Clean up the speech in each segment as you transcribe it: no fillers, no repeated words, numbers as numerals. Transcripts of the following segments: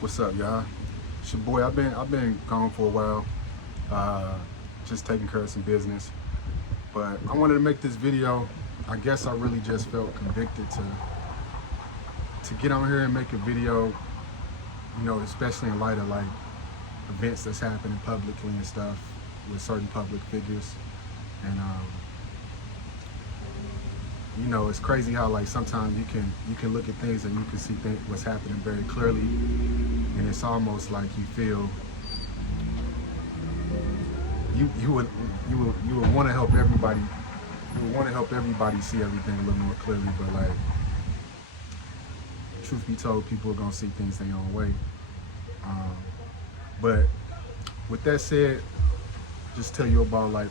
What's up, y'all? It's your boy. I've been gone for a while, just taking care of some business. But I wanted to make this video. I guess I really just felt convicted to get on here and make a video. Especially in light of like events that's happening publicly and stuff with certain public figures. And it's crazy how like sometimes you can look at things and you can see what's happening very clearly, and it's almost like you feel you would want to help everybody. You would want to help everybody see everything a little more clearly, but like truth be told, people are gonna see things their own way. But with that said, just tell you about like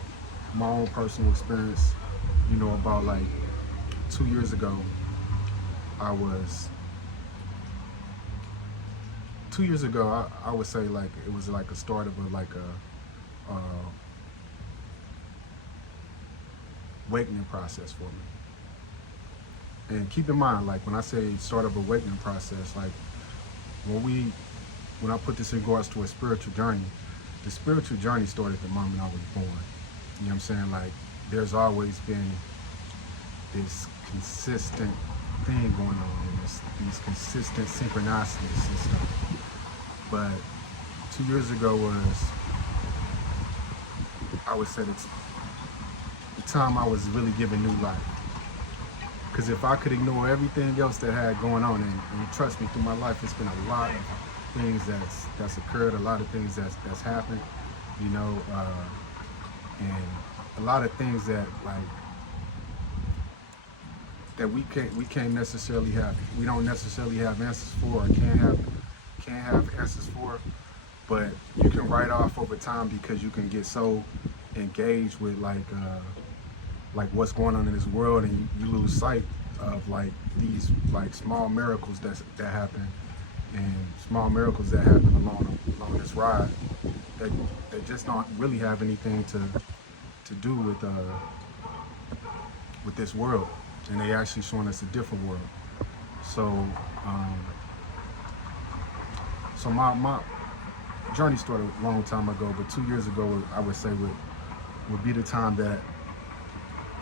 my own personal experience. About like 2 years ago, I was 2 years ago. I would say like it was like a start of a awakening process for me. And keep in mind, like when I say start of awakening process, like when I put this in regards to a spiritual journey, the spiritual journey started the moment I was born. You know what I'm saying? Like there's always been this consistent thing going on, and these consistent synchronicities and stuff. But 2 years ago was, I would say, it's the time I was really given new life. Because if I could ignore everything else that I had going on, and trust me, through my life, it's been a lot of things that's occurred, a lot of things that's happened, and a lot of things that like that we can't necessarily have, we don't necessarily have answers for, or can't have answers for, but you can write off over time because you can get so engaged with like what's going on in this world, and you lose sight of like these like small miracles that happen, and small miracles that happen along this ride that just don't really have anything to do with this world, and they actually showing us a different world. So so my journey started a long time ago, but 2 years ago I would say would be the time that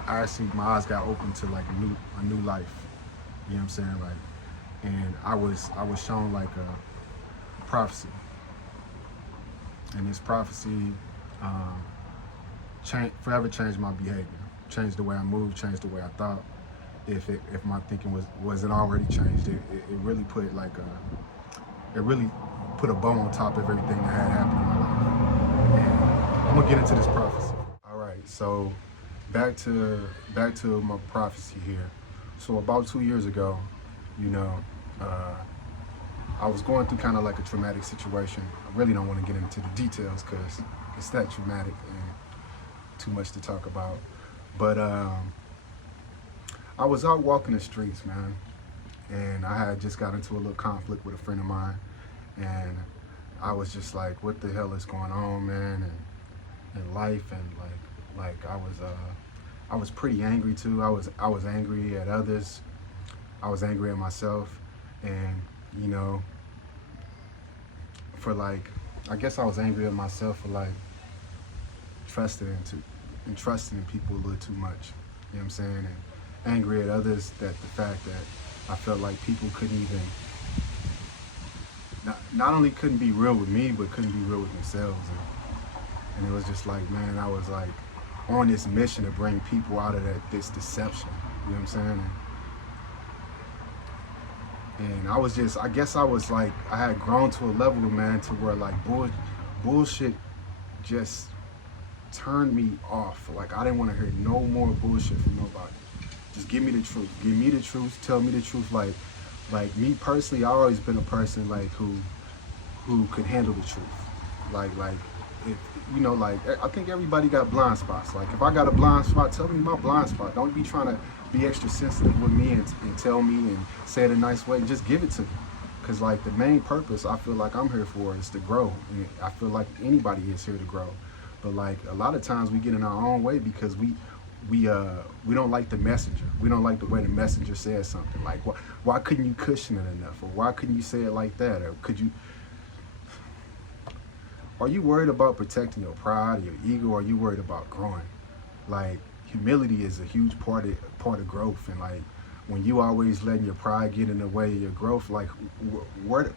I actually, my eyes got open to like a new life. You know what I'm saying? Like, and I was shown like a prophecy, and this prophecy forever changed my behavior, changed the way I moved, changed the way I thought. If my thinking wasn't already changed, it really put like it really put a bow on top of everything that had happened in my life. And I'm gonna get into this prophecy. All right, so back to my prophecy here. So about 2 years ago, I was going through kind of like a traumatic situation. I really don't want to get into the details because it's that traumatic and too much to talk about. But I was out walking the streets, man, and I had just got into a little conflict with a friend of mine, and I was just like, what the hell is going on, man, and in life, and like I was pretty angry too. I was angry at others. I was angry at myself, and for like, I guess I was angry at myself for like trusting in people a little too much. You know what I'm saying? And angry at others that the fact that I felt like people couldn't even not only couldn't be real with me, but couldn't be real with themselves. And it was just like, man, I was like on this mission to bring people out of this deception. You know what I'm saying? And I guess I was like, I had grown to a level, man, to where like bullshit just turned me off. Like I didn't want to hear no more bullshit from nobody. Just give me the truth. Give me the truth. Tell me the truth. Like me personally, I've always been a person like who could handle the truth. Like if like I think everybody got blind spots. Like if I got a blind spot, tell me my blind spot. Don't be trying to be extra sensitive with me and tell me and say it a nice way. Just give it to me. Cause like the main purpose I feel like I'm here for is to grow. And I feel like anybody is here to grow. But like a lot of times we get in our own way because we don't like the messenger. We don't like the way the messenger says something. Like why couldn't you cushion it enough? Or why couldn't you say it like that? Or could you are you worried about protecting your pride, your ego, or are you worried about growing? Like, humility is a huge part of growth, and like when you always letting your pride get in the way of your growth, like where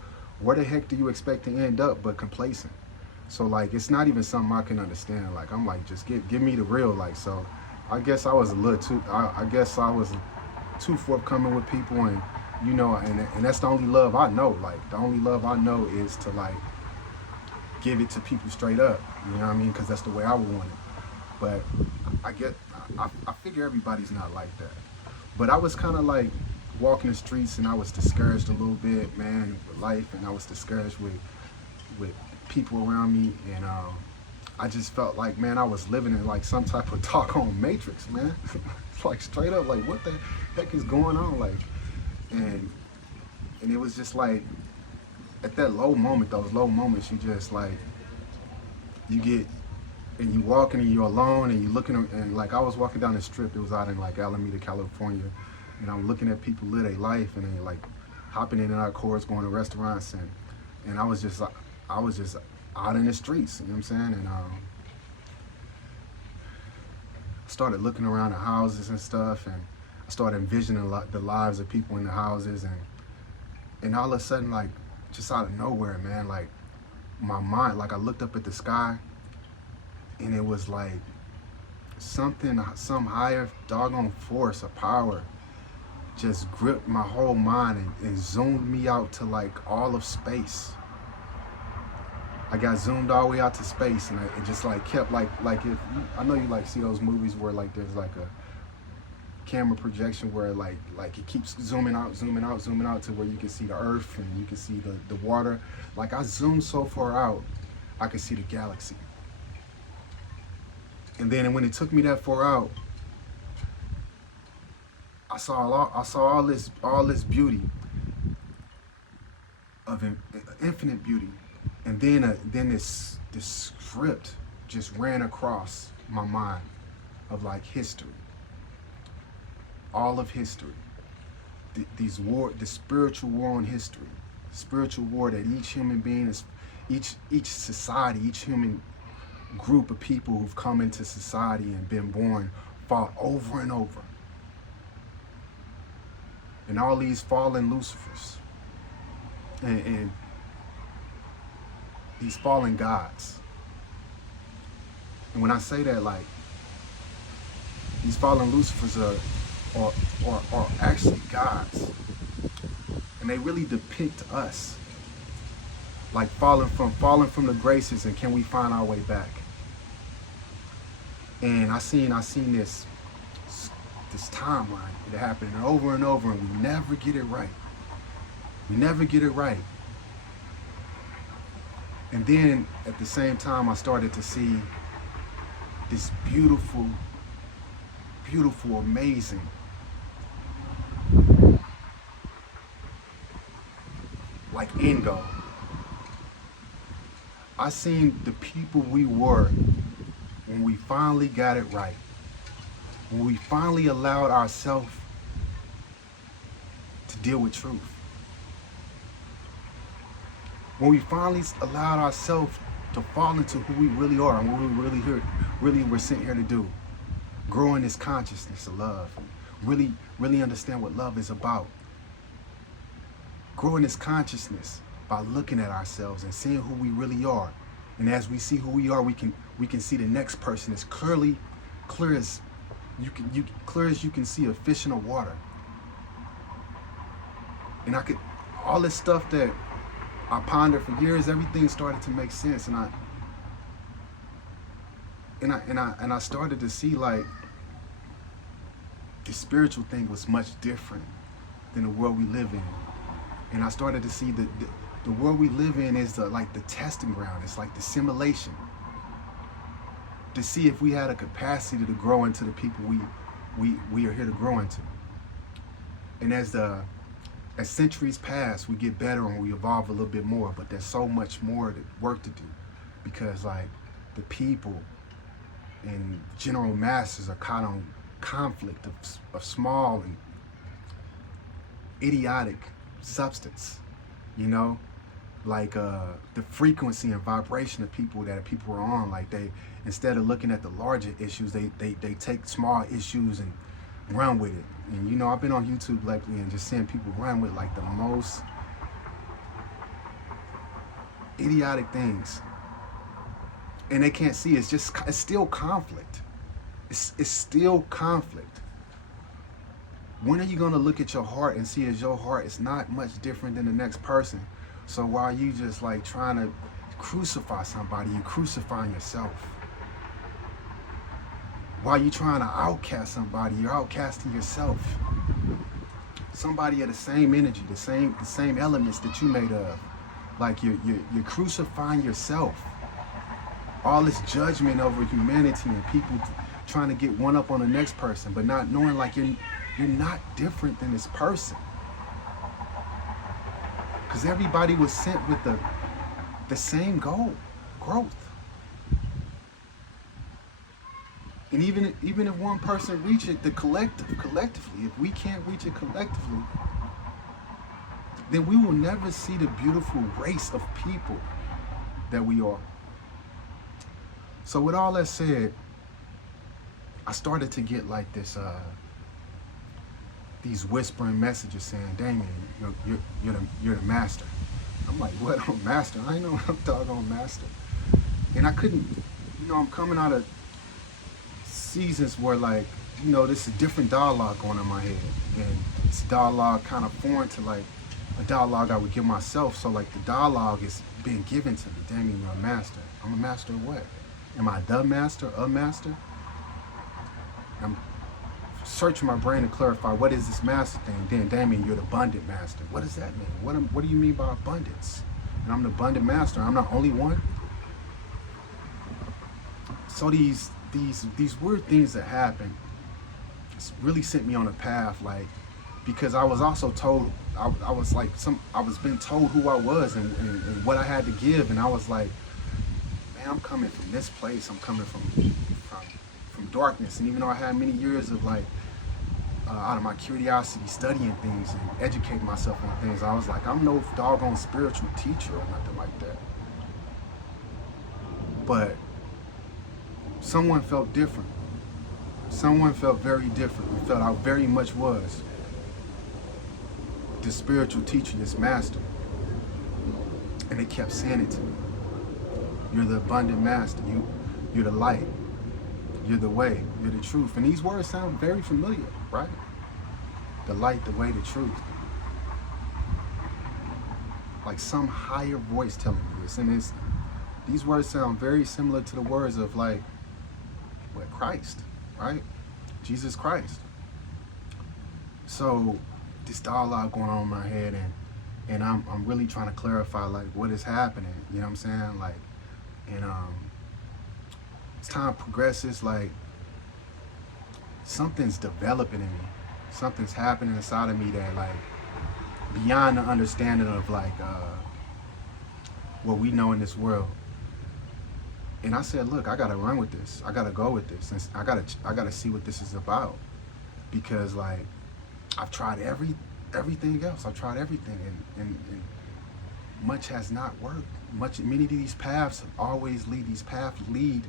the heck do you expect to end up but complacent? So like it's not even something I can understand. Like I'm like, just give me the real. Like, so I guess I was a little too I guess I was too forthcoming with people, and you know, and that's the only love I know. Like the only love I know is to like give it to people straight up. You know what I mean? Because that's the way I would want it. But I get I figure everybody's not like that. But I was kind of like walking the streets, and I was discouraged a little bit, man, with life, and I was discouraged with people around me, and I just felt like, man, I was living in like some type of doggone matrix, man. Like straight up, like what the heck is going on, like, and it was just like at that low moment, those low moments, you just like you get and you walking and you're alone and you looking, and like I was walking down the strip, it was out in like Alameda, California, and I'm looking at people live their life, and then like hopping in and out of cars, going to restaurants, and I was just out in the streets, you know what I'm saying? And started looking around the houses and stuff, and I started envisioning the lives of people in the houses, and all of a sudden, like just out of nowhere, man, like my mind, like I looked up at the sky, and it was like some higher doggone force or power just gripped my whole mind and zoomed me out to like all of space. I got zoomed all the way out to space, and it just like kept like if you, I know you like see those movies where like there's like a camera projection where like it keeps zooming out to where you can see the earth and you can see the water. Like I zoomed so far out, I could see the galaxy. And then when it took me that far out, I saw all this beauty of infinite beauty, and then this script just ran across my mind of like history, all of history, the spiritual war on history, spiritual war that each human being is, each society, each human group of people who've come into society and been born fought over and over. And all these fallen Lucifers and these fallen gods. And when I say that, like, these fallen Lucifers are actually gods. And they really depict us like falling from the graces, and can we find our way back? And I seen this timeline that happened over and over, and we never get it right. We never get it right. And then at the same time, I started to see this beautiful, beautiful, amazing like end goal. I seen the people we were when we finally got it right. When we finally allowed ourselves to deal with truth. When we finally allowed ourselves to fall into who we really are and what we really were sent here to do. Grow in this consciousness of love. Really understand what love is about. Grow in this consciousness by looking at ourselves and seeing who we really are. And as we see who we are, we can see the next person as clear as you can see a fish in the water. And all this stuff that I pondered for years, everything started to make sense, and I started to see like the spiritual thing was much different than the world we live in. And I started to see that the world we live in is the testing ground. It's like the simulation to see if we had a capacity to grow into the people we are here to grow into. And as centuries pass, we get better and we evolve a little bit more, but there's so much more work to do, because like the people and general masses are caught on conflict of small and idiotic substance, you know? like the frequency and vibration of people that people are on. Like they, instead of looking at the larger issues, they take small issues and run with it. And you know, I've been on YouTube lately and just seeing people run with like the most idiotic things, and they can't see it's still conflict. It's still conflict. When are you going to look at your heart and see as your heart is not much different than the next person? So while you just like trying to crucify somebody, you're crucifying yourself. While you're trying to outcast somebody, you're outcasting yourself. Somebody of the same energy, the same elements that you made of. Like you're crucifying yourself. All this judgment over humanity and people trying to get one up on the next person, but not knowing like you're not different than this person. Because everybody was sent with the same goal, growth. And even if one person reach it, collectively, if we can't reach it collectively, then we will never see the beautiful race of people that we are. So with all that said, I started to get like this, these whispering messages saying, Damien, you're the master. I'm like, what? I'm master? I ain't know I'm doggone master. And I couldn't, I'm coming out of seasons where like, this is a different dialogue going on in my head. And it's dialogue kind of foreign to like a dialogue I would give myself. So like the dialogue is being given to me. Damien, you're a master. I'm a master of what? Am I the master, a master? I'm searching my brain to clarify what is this master thing. Then Damien, you're the abundant master. What does that mean? What do you mean by abundance? And I'm the abundant master. I'm not only one. So these weird things that happen really sent me on a path, like, because I was also told I was been told who I was and what I had to give, and I was like, man, I'm coming from this place. I'm coming from darkness. And even though I had many years of like out of my curiosity studying things and educating myself on things, I was like, I'm no doggone spiritual teacher or nothing like that. But someone felt different. Someone felt very different. And felt I very much was this spiritual teacher, this master. And they kept saying it to me. You're the abundant master. You're the light. You're the way. You're the truth. And these words sound very familiar, right? The light, the way, the truth. Like some higher voice telling me this. And these words sound very similar to the words of like, Christ, right? Jesus Christ. So this dialogue going on in my head, and I'm really trying to clarify like what is happening. You know what I'm saying? Like, and as time progresses, like something's developing in me. Something's happening inside of me that like beyond the understanding of like what we know in this world. And I said, look, I gotta run with this. I gotta go with this. And I gotta see what this is about. Because like I've tried everything else. I've tried everything and much has not worked. Many of these paths lead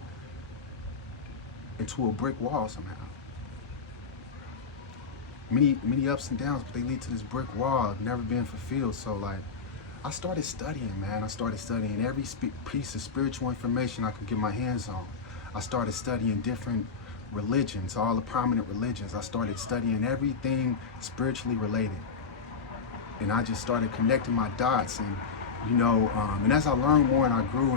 into a brick wall somehow. Many ups and downs, but they lead to this brick wall never been fulfilled. So like I started studying, man. I started studying every piece of spiritual information I could get my hands on. I started studying different religions, all the prominent religions. I started studying everything spiritually related. And I just started connecting my dots. And, and as I learned more and I grew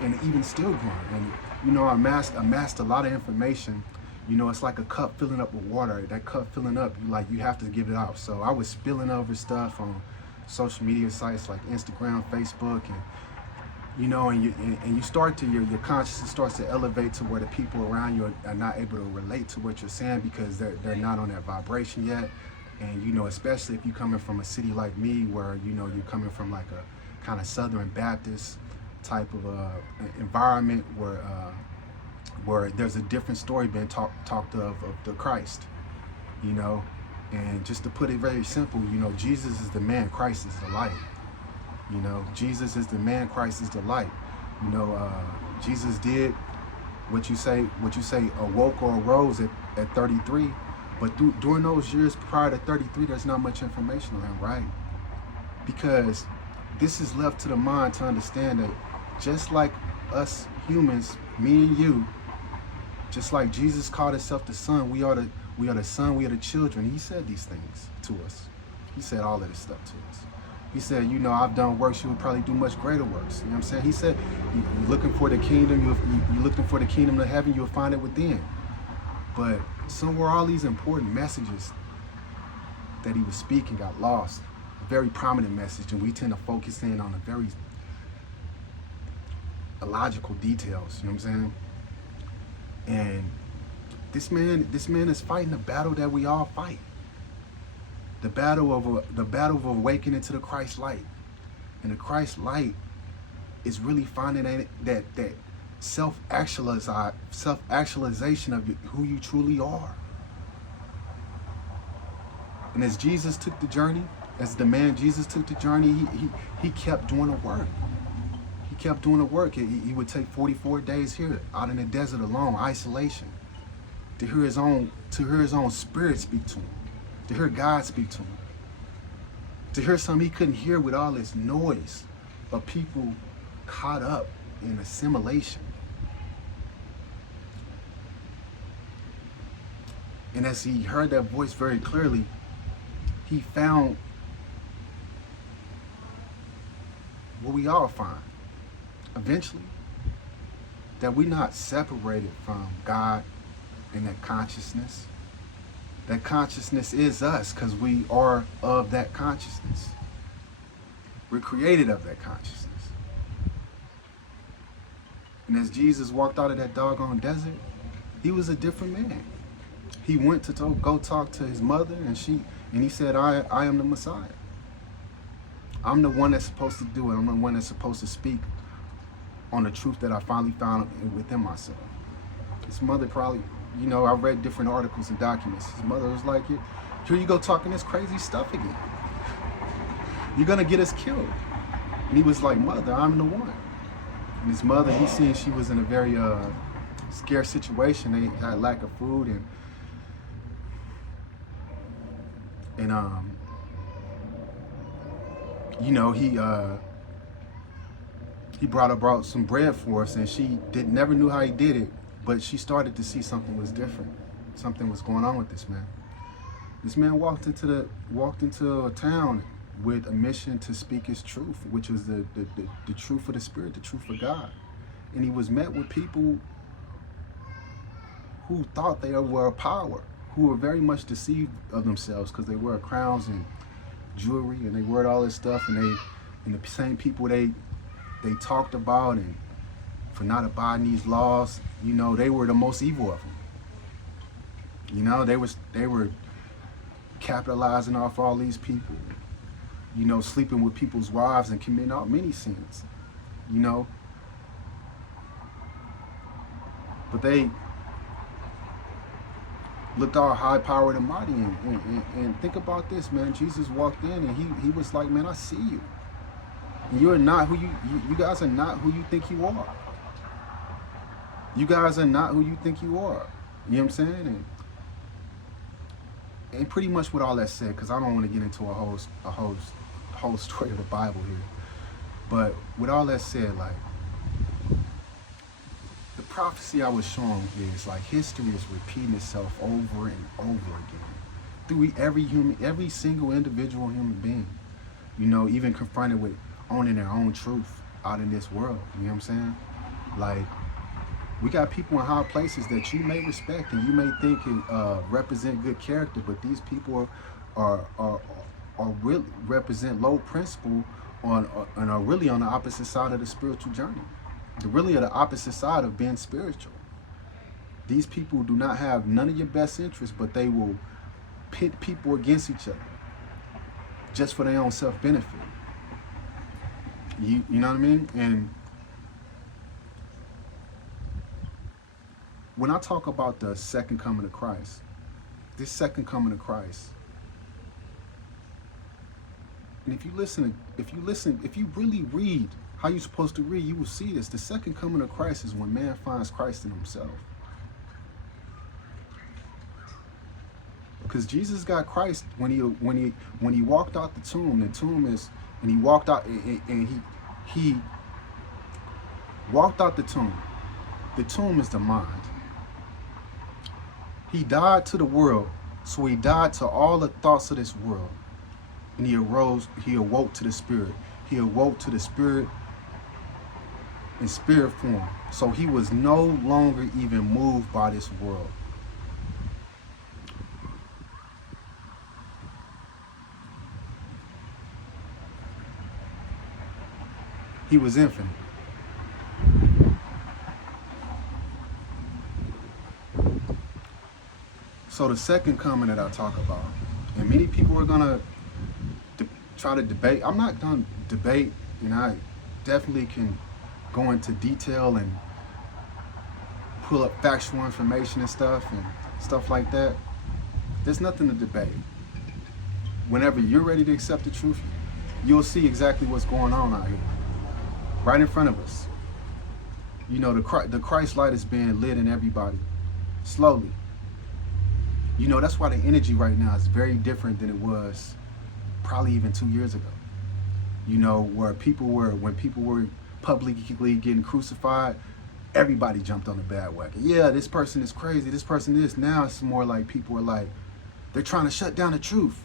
and even still growing. And, I amassed a lot of information. It's like a cup filling up with water. That cup filling up, you have to give it out. So I was spilling over stuff on social media sites like Instagram, Facebook, and you start to your consciousness starts to elevate to where the people around you are not able to relate to what you're saying because they're not on that vibration yet. And especially if you're coming from a city like me where you're coming from like a kind of Southern Baptist type of environment where there's a different story being talked of the Christ, And just to put it very simple, Jesus is the man, Christ is the light. You know, Jesus is the man, Christ is the light. You know, Jesus did what you say awoke or arose at 33, but during those years prior to 33, there's not much information on him, right? Because this is left to the mind to understand that just like us humans, me and you, just like Jesus called himself the Son, we are the Son, we are the children. He said these things to us. He said all of this stuff to us. He said, you know, I've done works, you will probably do much greater works. You know what I'm saying? He said, you're looking for the kingdom, you're looking for the kingdom of heaven, you'll find it within. But somewhere all these important messages that he was speaking got lost. A very prominent message, and we tend to focus in on the very illogical details, you know what I'm saying? And this man is fighting a battle that we all fight. The battle of awakening to the Christ light. And the Christ light is really finding that self-actualization of who you truly are. And as Jesus took the journey, as the man Jesus took the journey, he kept doing the work. He kept doing the work. He would take 44 days here out in the desert alone, isolation, to hear his own spirit speak to him, to hear God speak to him, to hear something he couldn't hear with all this noise of people caught up in assimilation. And as he heard that voice very clearly, he found what we all find eventually, that we're not separated from God and that consciousness. That consciousness is us because we are of that consciousness. We're created of that consciousness. And as Jesus walked out of that doggone desert, he was a different man. He went to go talk to his mother, and he said, I am the Messiah. I'm the one that's supposed to do it. I'm the one that's supposed to speak on the truth that I finally found within myself. His mother probably, you know, I read different articles and documents. His mother was like, here you go talking this crazy stuff again. You're gonna get us killed. And he was like, Mother, I'm the one. And his mother, he seen she was in a very scarce situation. They had lack of food, and you know, he brought some bread for us, and she never knew how he did it, but she started to see something was different. Something was going on with this man. This man walked into a town with a mission to speak his truth, which was the truth of the Spirit, the truth of God. And he was met with people who thought they were a power, who were very much deceived of themselves because they wear crowns and jewelry, and they wore all this stuff, and the same people they talked about and for not abiding these laws, you know, they were the most evil of them. You know, they were capitalizing off all these people, you know, sleeping with people's wives and committing out many sins, you know. But they looked all high powered and mighty, and think about this, man. Jesus walked in and he was like, man, I see you. And you're not who you guys are not who you think you are. You guys are not who you think you are. You know what I'm saying? And pretty much with all that said, because I don't want to get into a whole story of the Bible here. But with all that said, like, the prophecy I was showing is like history is repeating itself over and over again through every single individual human being. You know, even confronted with owning their own truth out in this world. You know what I'm saying? Like, we got people in high places that you may respect and you may think represent good character, but these people are really represent low principle and are really on the opposite side of the spiritual journey. They're really on the opposite side of being spiritual. These people do not have none of your best interests, but they will pit people against each other just for their own self-benefit. You know what I mean? And when I talk about the second coming of Christ, this second coming of Christ And if you really read how you're supposed to read, you will see this. The second coming of Christ is when man finds Christ in himself. Because Jesus got Christ when he walked out the tomb. The tomb is, and he walked out, and he walked out the tomb. The tomb is the mind. He died to the world, so he died to all the thoughts of this world. And he awoke to the spirit. He awoke to the spirit in spirit form. So he was no longer even moved by this world. He was infinite. So the second coming that I talk about, and many people are gonna try to debate. I'm not gonna debate, and I definitely can go into detail and pull up factual information and stuff like that. There's nothing to debate. Whenever you're ready to accept the truth, you'll see exactly what's going on out here, right in front of us. You know, the Christ light is being lit in everybody, slowly. You know, that's why the energy right now is very different than it was probably even 2 years ago. You know, when people were publicly getting crucified, everybody jumped on the bandwagon. Yeah, this person is crazy, this person is. Now it's more like people are like, they're trying to shut down the truth.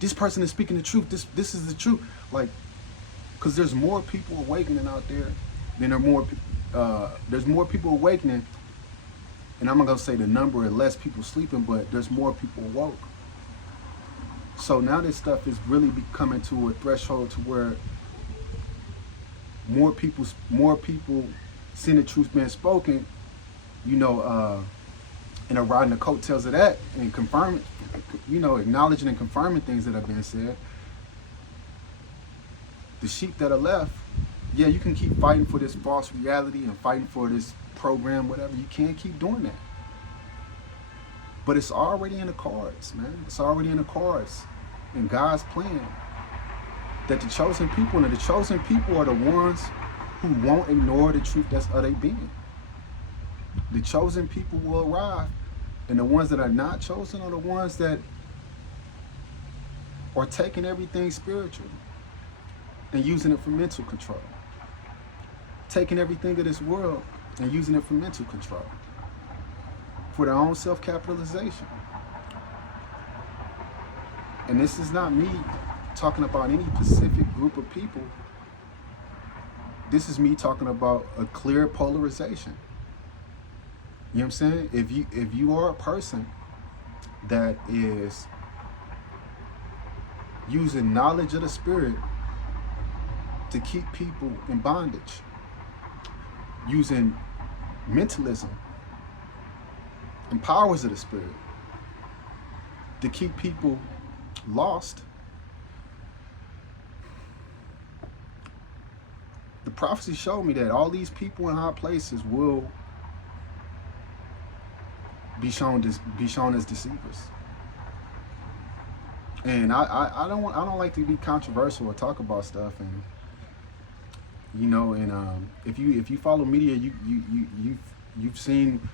This person is speaking the truth. This is the truth. Like, because there's more people awakening out there than there's more people awakening. And I'm not going to say the number of less people sleeping, but there's more people awoke. So now this stuff is really coming to a threshold to where more people seeing the truth being spoken, you know, and are riding the coattails of that and confirming, you know, acknowledging and confirming things that have been said. The sheep that are left, yeah, you can keep fighting for this false reality and fighting for this program, whatever. You can't keep doing that. But it's already in the cards, man. It's already in the cards in God's plan that the chosen people, and the chosen people are the ones who won't ignore the truth that's of their being. The chosen people will arrive, and the ones that are not chosen are the ones that are taking everything spiritual and using it for mental control. Taking everything of this world and using it for mental control, for their own self-capitalization. And this is not me talking about any specific group of people. This is me talking about a clear polarization. You know what I'm saying? If you are a person that is using knowledge of the spirit to keep people in bondage, using mentalism and powers of the spirit to keep people lost, the prophecy showed me that all these people in high places will be shown as deceivers. And I don't like to be controversial or talk about stuff, and you know, and if you follow media, you've seen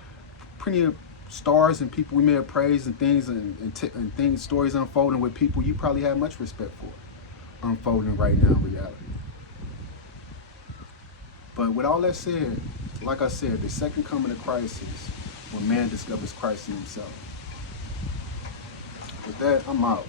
plenty of stars and people we may have praised and things and things, stories unfolding with people you probably have much respect for, unfolding right now in reality. But with all that said, like I said, the second coming of Christ is when man discovers Christ in himself. With that, I'm out.